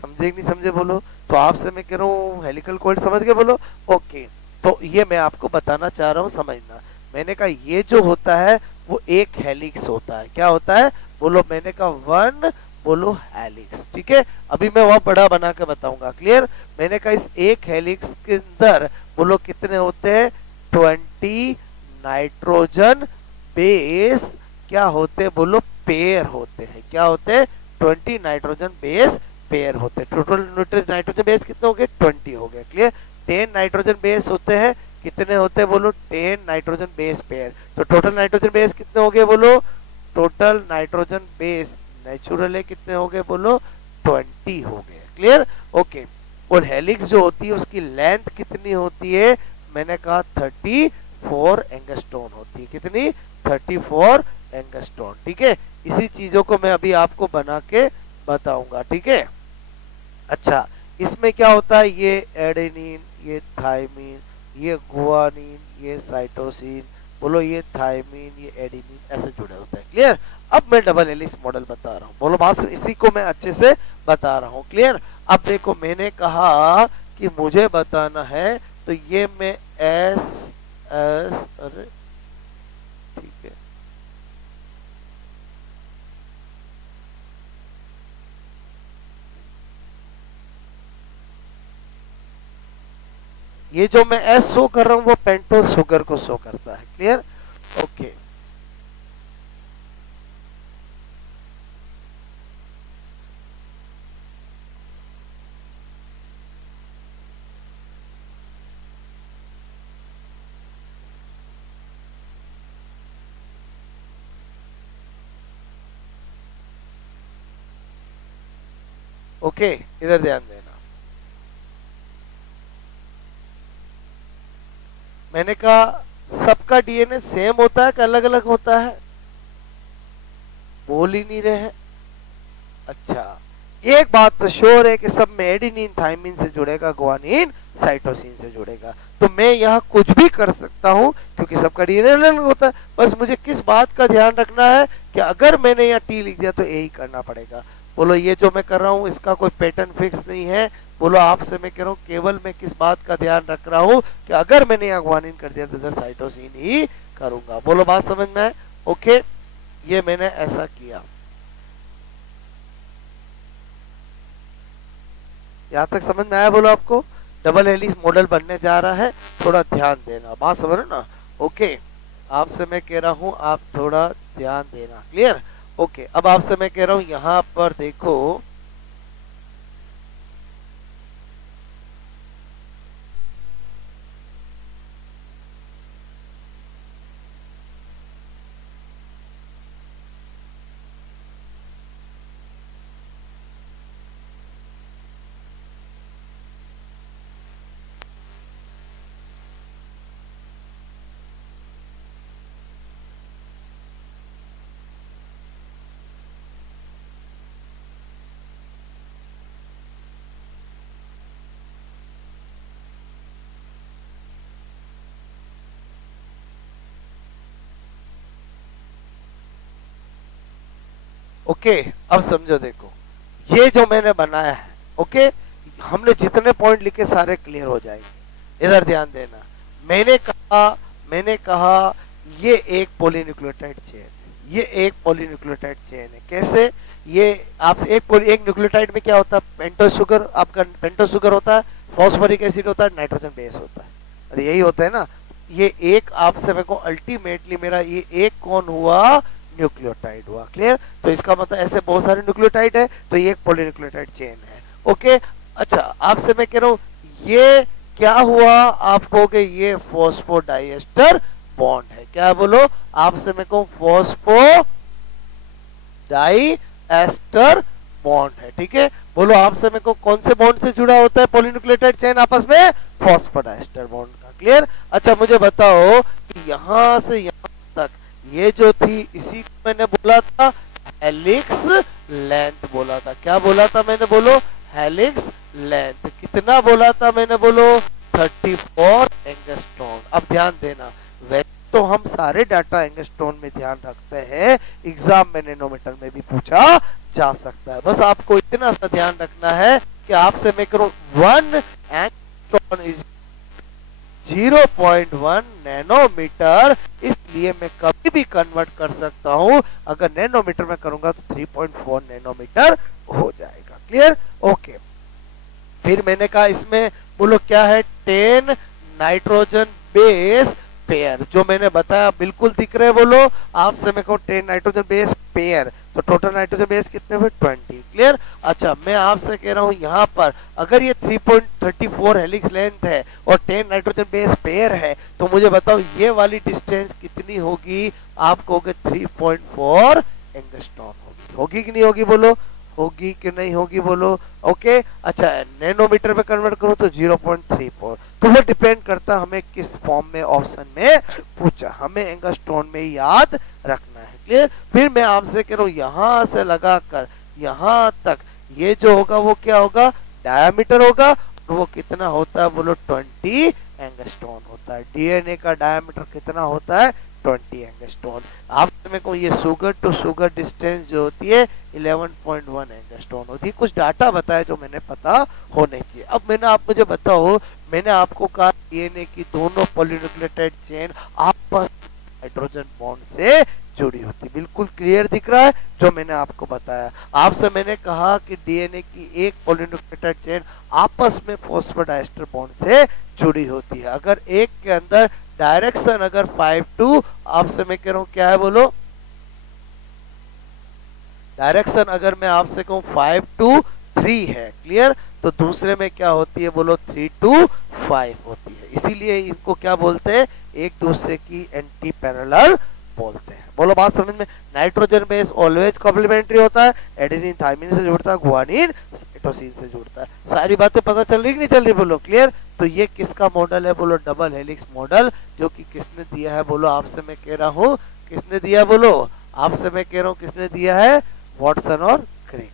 समझे नहीं समझे? बोलो। तो आपसे मैं कह रहा हूँ हेलिकल कॉइल्ड समझ गए? बोलो ओके। तो ये मैं आपको बताना चाह रहा हूँ, समझना। मैंने कहा ये जो होता है वो एक हेलिक्स होता है। क्या होता है? बोलो मैंने कहा 1, बोलो हेलिक्स। ठीक है, अभी मैं वह बड़ा बना के बताऊंगा, क्लियर। मैंने कहा इस एक हेलिक्स के अंदर बोलो कितने होते हैं, 20 नाइट्रोजन बेस क्या होते हैं, बोलो पेयर होते हैं। क्या होते हैं? 20 नाइट्रोजन बेस पेयर होते हैं। टोटल नाइट्रोजन बेस कितने हो गए? 20 हो गए, क्लियर। 10 नाइट्रोजन बेस होते हैं, कितने होते हैं? बोलो 10 नाइट्रोजन बेस पेयर। तो टोटल नाइट्रोजन बेस कितने हो गए? बोलो टोटल नाइट्रोजन बेस नेचुरल है कितने हो गए? बोलो 20 हो गए, क्लियर। ओके, और हेलिक्स जो होती है उसकी लेंथ कितनी होती है, मैंने कहा 34 एंगस्ट्रॉन होती है। कितनी? 34 एंगस्ट्रॉन। ठीक है, इसी चीजों को मैं अभी आपको बना के बताऊंगा। ठीक है, अच्छा इसमें क्या होता है, ये एडेनिन, ये थायमिन, ये गुआनिन, ये साइटोसिन, बोलो ये थायमिन, ये एडेनिन, ऐसे जुड़े होते हैं। क्लियर? अब मैं डबल हेलिक्स मॉडल बता रहा हूँ, बोलो बात, इसी को मैं अच्छे से बता रहा हूँ। क्लियर? अब देखो मैंने कहा कि मुझे बताना है, तो ये मैं एस एस, अरे ठीक है, ये जो मैं एस शो कर रहा हूं वो पेंटोस शुगर को शो करता है। क्लियर? ओके, ओके, इधर ध्यान देना। मैंने कहा सबका डीएनए सेम होता है कि अलग अलग होता है? बोल ही नहीं रहे हैं। अच्छा, एक बात तो श्योर है कि सब में एडेनिन थायमिन से जुड़ेगा, गुआनिन साइटोसिन से जुड़ेगा। तो मैं यहाँ कुछ भी कर सकता हूँ क्योंकि सबका डीएनए अलग होता है। बस मुझे किस बात का ध्यान रखना है कि अगर मैंने यहाँ टी लिख दिया तो ए ही करना पड़ेगा। बोलो ये जो मैं कर रहा हूँ इसका कोई पैटर्न फिक्स नहीं है। बोलो आपसे मैं कह रहा हूँ, केवल मैं किस बात का ध्यान रख रहा हूँ कि अगर मैंने यहाँ गुआनिन कर दिया तो इधर साइटोसिन ही करूंगा। बोलो बात समझ में आए? ओके, ये मैंने ऐसा किया। यहाँ तक समझ में आया? बोलो आपको डबल हेलिक्स मॉडल बनने जा रहा है, थोड़ा ध्यान देना। बात समझ रहे ना? ओके, आपसे मैं कह रहा हूँ आप थोड़ा ध्यान देना। क्लियर? ओके, अब आपसे मैं कह रहा हूँ यहाँ पर देखो, ओके अब समझो, देखो ये जो मैंने बनाया है, ओके हमने जितने पॉइंट लिखे सारे क्लियर हो जाएंगे। इधर ध्यान देना। मैंने कहा ये एक पॉलीन्यूक्लियोटाइड चेन है, ये एक पॉलीन्यूक्लियोटाइड चेन है। कैसे? ये आपसे एक न्यूक्लियोटाइड में क्या होता है, पेंटोस शुगर, आपका पेंटोस शुगर होता है, फॉस्फोरिक एसिड होता है, नाइट्रोजन बेस होता है, अरे यही होता है ना। ये एक आपसे मेरे को अल्टीमेटली मेरा ये एक कौन हुआ, न्यूक्लियोटाइड हुआ। क्लियर? तो इसका मतलब ऐसे बहुत सारे न्यूक्लियोटाइड है, तो ये एक पॉलीन्यूक्लियोटाइड चेन है। ओके, अच्छा आपसे मैं कह रहा हूं ये क्या हुआ, आप कहोगे ये फॉस्फोडाइएस्टर बॉन्ड है। क्या बोलो? आपसे मैं कहूं फॉस्फो डाइएस्टर बॉन्ड है। ठीक है, बोलो आपसे मैं कहूं कौन से बॉन्ड से जुड़ा होता है पॉलीन्यूक्लियोटाइड चेन आपस में? फॉस्फोडाइएस्टर बॉन्ड का। क्लियर? अच्छा मुझे बताओ कि यहां से यहां तक ये जो थी, इसी को मैंने बोला था हेलिक्स लेंथ बोला था। क्या बोला था मैंने? बोलो हेलिक्स लेंथ। कितना बोला था मैंने? बोलो 34 एंगस्ट्रॉन। अब ध्यान देना, वैसे तो हम सारे डाटा एंगस्ट्रॉन में ध्यान रखते हैं, एग्जाम में नैनोमीटर में भी पूछा जा सकता है। बस आपको इतना सा ध्यान रखना है कि आपसे मैं करूं 1 एंगस्ट्रॉन इज 0.1 नैनोमीटर, इसलिए मैं कभी भी कन्वर्ट कर सकता हूं। अगर नैनोमीटर में करूंगा तो 3.4 नैनोमीटर हो जाएगा। क्लियर? ओके, फिर मैंने कहा इसमें बोलो क्या है, 10 नाइट्रोजन बेस पेयर, जो मैंने बताया बिल्कुल दिख रहे हैं। बोलो आपसे मैं कहूं 10 नाइट्रोजन बेस पेयर, तो टोटल नाइट्रोजन बेस कितने हुए? 20। क्लियर? अच्छा मैं आपसे कह रहा हूं यहाँ पर अगर ये 3.34 हेलिक्स लेंथ है और 10 नाइट्रोजन बेस पेयर है, तो मुझे बताओ ये वाली डिस्टेंस कितनी होगी? आप कहोगे 3.4 एंगस्ट्रॉन होगी। होगी कि नहीं होगी? बोलो होगी कि नहीं होगी बोलो। ओके अच्छा, नैनोमीटर में कन्वर्ट करूं तो 0.34। तो वो डिपेंड करता है हमें किस फॉर्म में ऑप्शन में पूछा, हमें एंगस्ट्रॉन में ही याद रखना है। क्लियर। फिर मैं आपसे कह रहा हूं यहां से लगाकर यहां तक ये जो होगा वो क्या होगा, डायामीटर होगा। और वो कितना होता है बोलो, 20 एंगस्ट्रॉन होता है। डीएनए का डायामीटर कितना होता है, 20 एंगस्ट्रॉन। आप मेरे को ये शुगर टू शुगर डिस्टेंस जो होती है 11.1 एंगस्ट्रॉन होती है। कुछ डाटा बताया जो मैंने पता होने चाहिए। अब मैंने आप मुझे बताओ, मैंने आपको कहा डीएनए की दोनों पॉलीन्यूक्लियोटाइड चेन आपस हाइड्रोजन बॉन्ड से जुड़ी होती। बिल्कुल क्लियर दिख रहा है जो मैंने आपको बताया। आपसे मैंने कहा कि डीएनए की एक पॉलीन्यूक्लियोटाइड चेन आपस में फॉस्फोडाइस्टर बॉन्ड से जुड़ी होती है। अगर एक के अंदर डायरेक्शन अगर 5-2, आपसे मैं कह रहा हूं क्या है बोलो, डायरेक्शन अगर मैं आपसे कहूं 5-3 है, क्लियर, तो दूसरे में क्या होती है बोलो, 3-5 होती है। इसीलिए इनको क्या बोलते हैं, एक दूसरे की एंटी पैरेलल बोलते हैं। बोलो बात समझ में। नाइट्रोजन बेस ऑलवेज कॉम्प्लीमेंट्री होता है, एडेनिन थाइमिन से जुड़ता है, गुआनिन साइटोसिन से जुड़ता है। सारी बातें पता चल रही कि नहीं चल रही बोलो, क्लियर। तो ये किसका मॉडल है बोलो, डबल हेलिक्स मॉडल, जो कि किसने दिया है बोलो, आपसे मैं कह रहा हूं किसने दिया बोलो, आपसे मैं कह रहा हूं किसने दिया है, वॉटसन और क्रिक,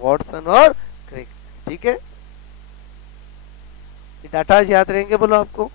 वॉटसन और क्रिक। ठीक है, ये डाटा याद रहेंगे बोलो आपको।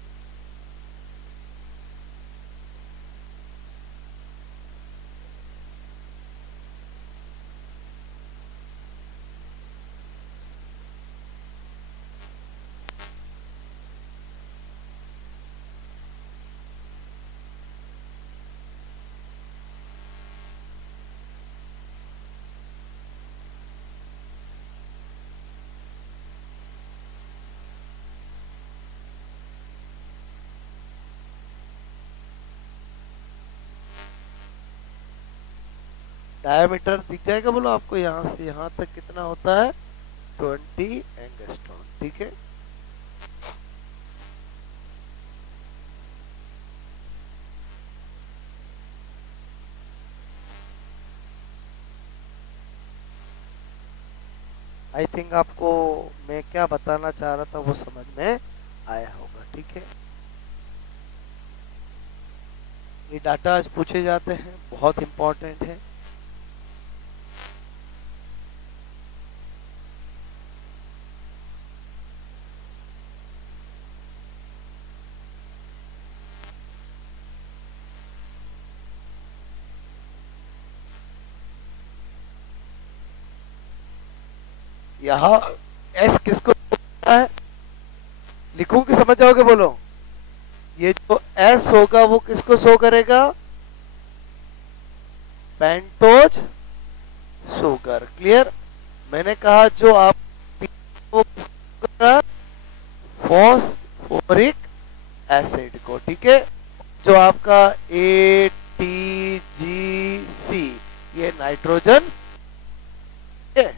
डायमीटर दिख जाएगा बोलो आपको, यहां से यहां तक कितना होता है, 20 एंगस्ट्रॉन। ठीक है, आई थिंक आपको मैं क्या बताना चाह रहा था वो समझ में आया होगा। ठीक है, ये डाटा आज पूछे जाते हैं, बहुत इंपॉर्टेंट है। यहाँ एस किसको है, लिखूं कि समझ जाओगे बोलो। ये जो एस होगा वो किसको शो करेगा, पेंटोज शुगर। क्लियर। मैंने कहा जो आप फॉस्फोरिक एसिड को, ठीक है, जो आपका ATGC, ये नाइट्रोजन है।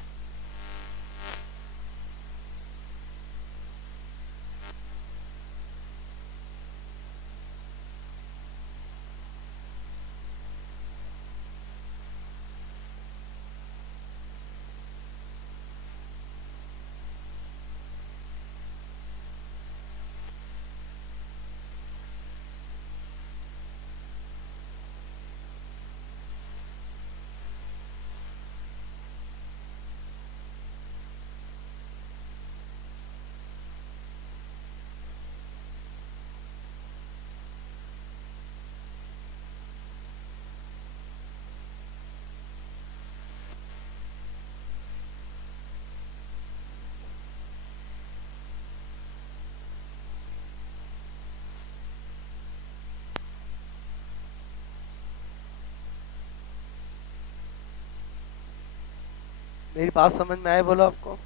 मेरी बात समझ में आए बोलो आपको।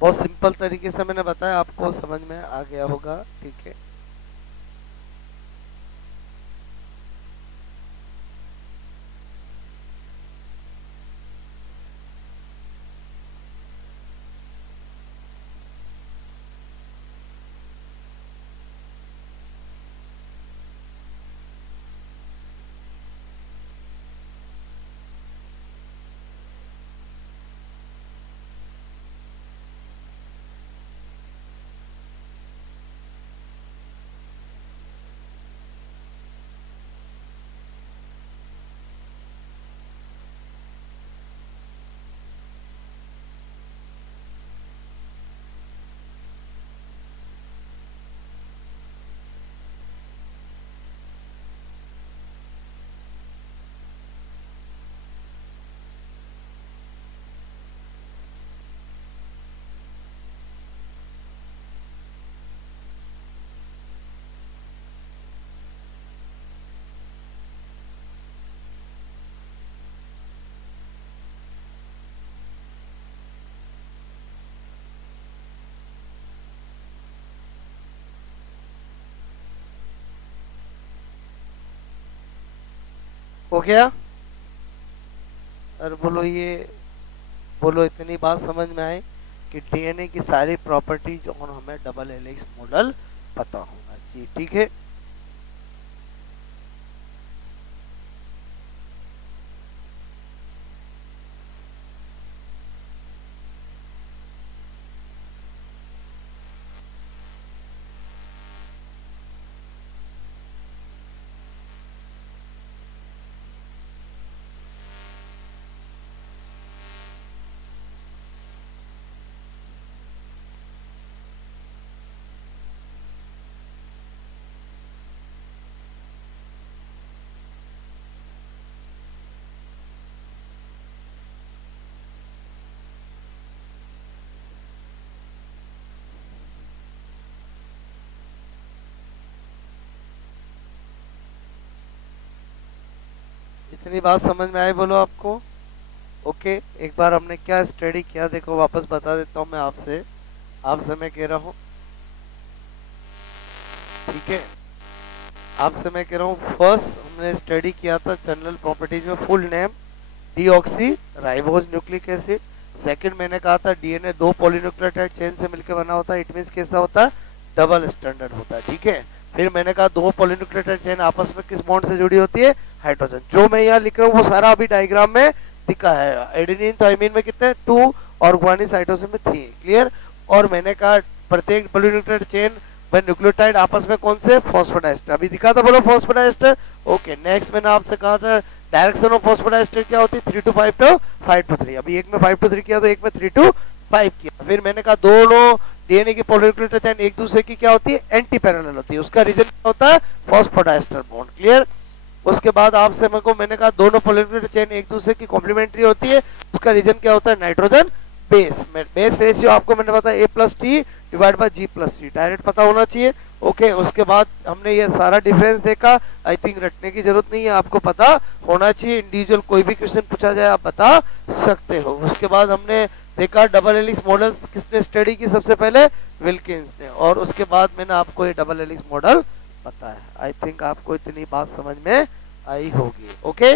बहुत सिंपल तरीके से मैंने बताया, आपको समझ में आ गया होगा। ठीक है, हो गया? और बोलो इतनी बात समझ में आई कि डीएनए की सारी प्रॉपर्टीज और हमें डबल हेलिक्स मॉडल पता होना चाहिए, ठीक है। इतनी बात समझ में आई बोलो आपको? ओके, एक बार हमने क्या स्टडी किया देखो, वापस बता देता हूँ मैं आपसे मैं कह रहा हूँ, ठीक है, आपसे मैं कह रहा हूँ फर्स्ट हमने स्टडी किया था जनरल प्रॉपर्टीज में, full name deoxy ribose nucleic acid. Second मैंने कहा था डीएनए 2 पॉलीन्यूक्लियोटाइड चेन से मिलकर बना होता है, इट मींस कैसा होता है, डबल स्टैंडर्ड होता है, ठीक है। फिर मैंने कहा 2 पॉलीन्यूक्लियोटाइड चेन आपस में किस बॉन्ड से जुड़ी होती है, हाइड्रोजन। जो मैं यहाँ लिख रहा हूँ वो सारा अभी डायग्राम में दिखा है। एडेनिन थाइमिन में कितने 2 और गुआनिन साइटोसिन में 3, क्लियर। और मैंने कहा प्रत्येक पॉलीन्यूक्लियोटाइड चेन न्यूक्लियोटाइड आपस में कौन से, फॉस्फोडाइस्टर। अभी दिखा था बोलो फॉस्फोडाइस्टर। ओके, नेक्स्ट मैंने आपसे कहा था डायरेक्शन ऑफ फॉस्फोडाइस्टर क्या होती है, 3 to 5 to 5 to 3। अभी एक में 5 to 3 किया तो एक में 3 to 5 किया। फिर मैंने कहा दोनों डीएनए की पॉलीन्यूक्लियोटाइड चेन एक दूसरे की क्या होती है, एंटी पैरेलल होती है, उसका रीजन क्या होता है, फॉस्फोडाइस्टर बॉन्ड, क्लियर। उसके बाद आपसे मैंने कहा दोनों पॉलीन्यूक्लियोटाइड चेन एक दूसरे की कॉम्प्लीमेंट्री होती है, उसका रीजन क्या होता है, नाइट्रोजन बेस। बेस रेशियो आपको मैंने बताया A+T divide by G+T, direct पता होना चाहिए। ओके, उसके बाद हमने ये सारा डिफरेंस देखा, आई थिंक रटने की जरूरत नहीं है, आपको पता होना चाहिए। इंडिविजुअल कोई भी क्वेश्चन पूछा जाए आप बता सकते हो। उसके बाद हमने देखा डबल हेलिक्स मॉडल किसने स्टडी की, सबसे पहले विल्किंस ने, और उसके बाद मैंने आपको ये डबल हेलिक्स मॉडल बताया। आई थिंक आपको इतनी बात समझ में आई होगी। ओके।